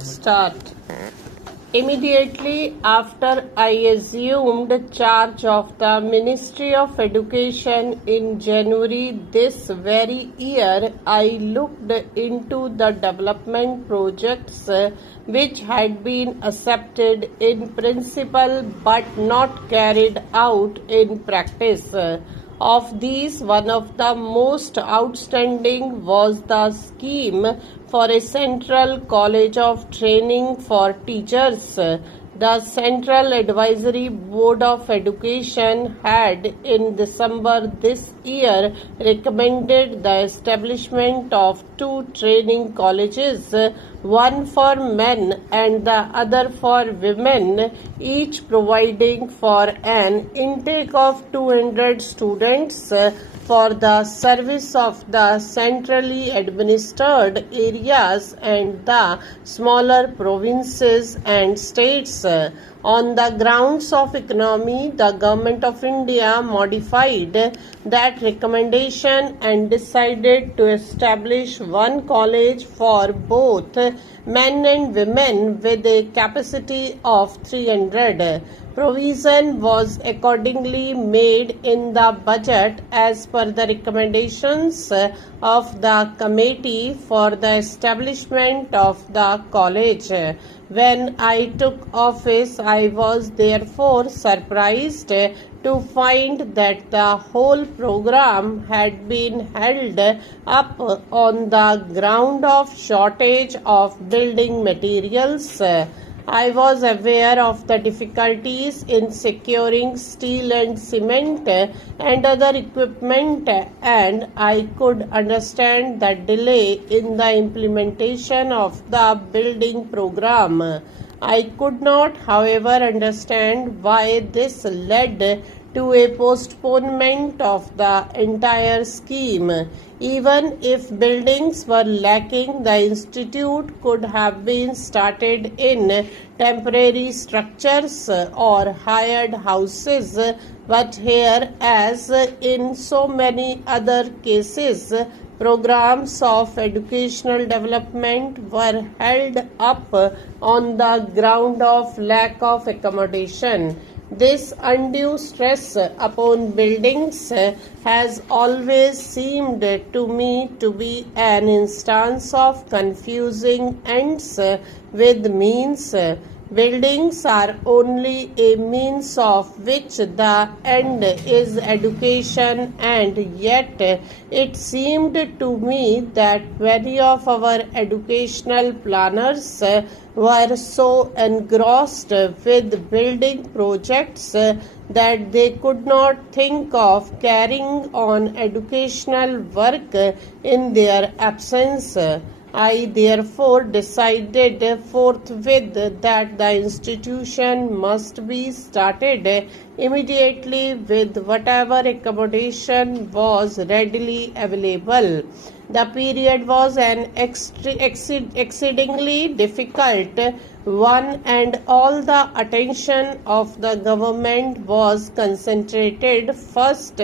Start. Immediately after I assumed charge of the Ministry of Education in January this very year, I looked into the development projects which had been accepted in principle but not carried out in practice. Of these, one of the most outstanding was the scheme for a Central College of Training for Teachers. The Central Advisory Board of Education had, in December this year, recommended the establishment of two training colleges, one for men and the other for women, each providing for an intake of 200 students for the service of the centrally administered areas and the smaller provinces and states. On the grounds of economy, the Government of India modified that recommendation and decided to establish one college for both men and women with a capacity of 300. Provision was accordingly made in the budget as per the recommendations of the committee for the establishment of the college. When I took office, I was therefore surprised to find that the whole program had been held up on the ground of shortage of building materials. I was aware of the difficulties in securing steel and cement and other equipment, and I could understand the delay in the implementation of the building program. I could not, however, understand why this led to a postponement of the entire scheme. Even if buildings were lacking, the institute could have been started in temporary structures or hired houses, but here, as in so many other cases, programs of educational development were held up on the ground of lack of accommodation. This undue stress upon buildings has always seemed to me to be an instance of confusing ends with means. Buildings are only a means of which the end is education, and yet it seemed to me that many of our educational planners were so engrossed with building projects that they could not think of carrying on educational work in their absence. I therefore decided forthwith that the institution must be started immediately with whatever accommodation was readily available. The period was an exceedingly difficult one, and all the attention of the government was concentrated first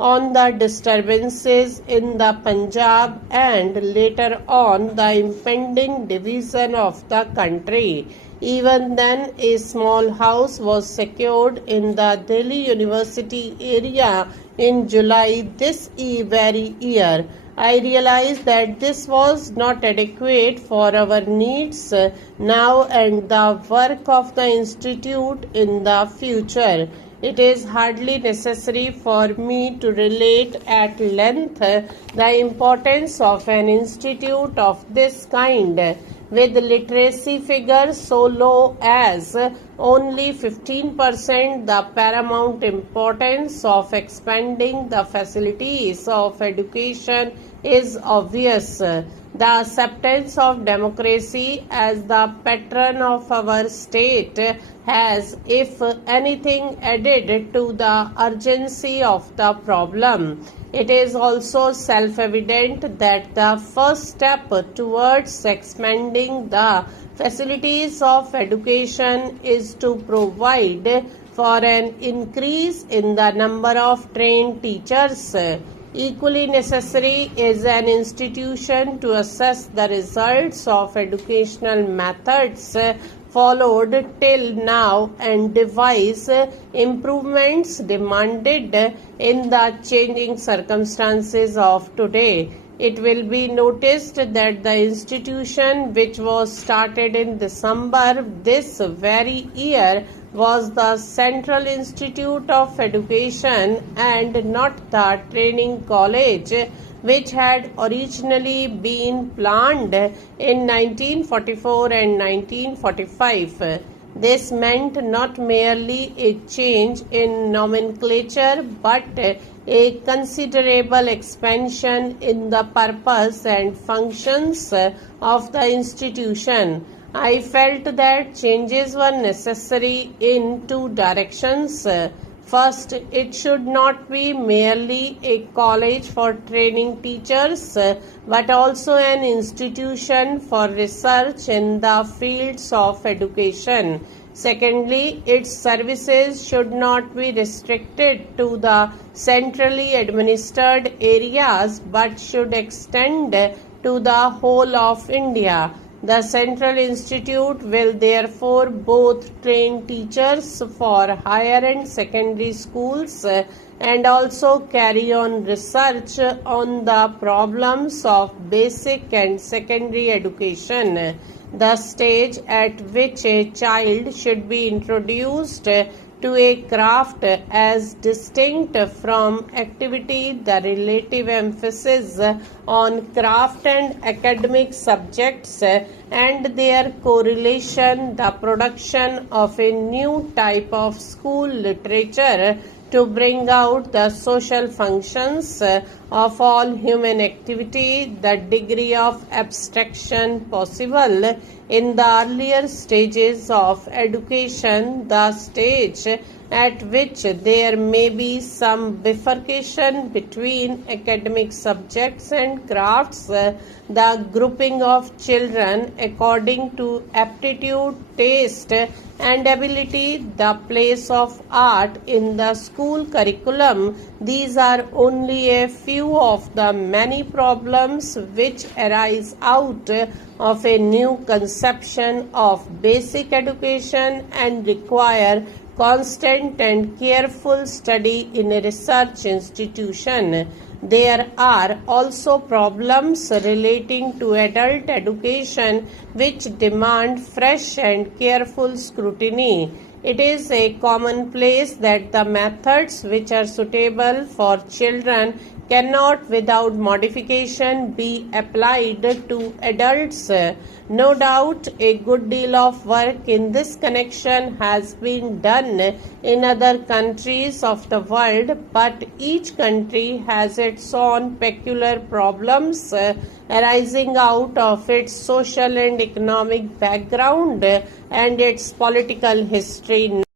on the disturbances in the Punjab and later on the impending division of the country. Even then, a small house was secured in the Delhi University area in July this very year. I realized that this was not adequate for our needs now and the work of the institute in the future. It is hardly necessary for me to relate at length the importance of an institute of this kind. With literacy figures so low as only 15%, the paramount importance of expanding the facilities of education is obvious. The acceptance of democracy as the patron of our state has, if anything, added to the urgency of the problem. It is also self-evident that the first step towards expanding the facilities of education is to provide for an increase in the number of trained teachers. Equally necessary is an institution to assess the results of educational methods followed till now and devise improvements demanded in the changing circumstances of today. It will be noticed that the institution which was started in December this very year was the Central Institute of Education and not the Training College, which had originally been planned in 1944 and 1945. This meant not merely a change in nomenclature but a considerable expansion in the purpose and functions of the institution. I felt that changes were necessary in two directions. First, it should not be merely a college for training teachers, but also an institution for research in the fields of education. Secondly, its services should not be restricted to the centrally administered areas but should extend to the whole of India. The Central Institute will therefore both train teachers for higher and secondary schools and also carry on research on the problems of basic and secondary education. The stage at which a child should be introduced to a craft as distinct from activity, the relative emphasis on craft and academic subjects and their correlation, the production of a new type of school literature to bring out the social functions of all human activity, the degree of abstraction possible in the earlier stages of education, the stage at which there may be some bifurcation between academic subjects and crafts, the grouping of children according to aptitude, taste, and ability, the place of art in the school curriculum. These are only a few of the many problems which arise out of a new conception of basic education and require constant and careful study in a research institution. There are also problems relating to adult education which demand fresh and careful scrutiny. It is a commonplace that the methods which are suitable for children cannot without modification be applied to adults. No doubt a good deal of work in this connection has been done in other countries of the world, but each country has its own peculiar problems arising out of its social and economic background and its political history.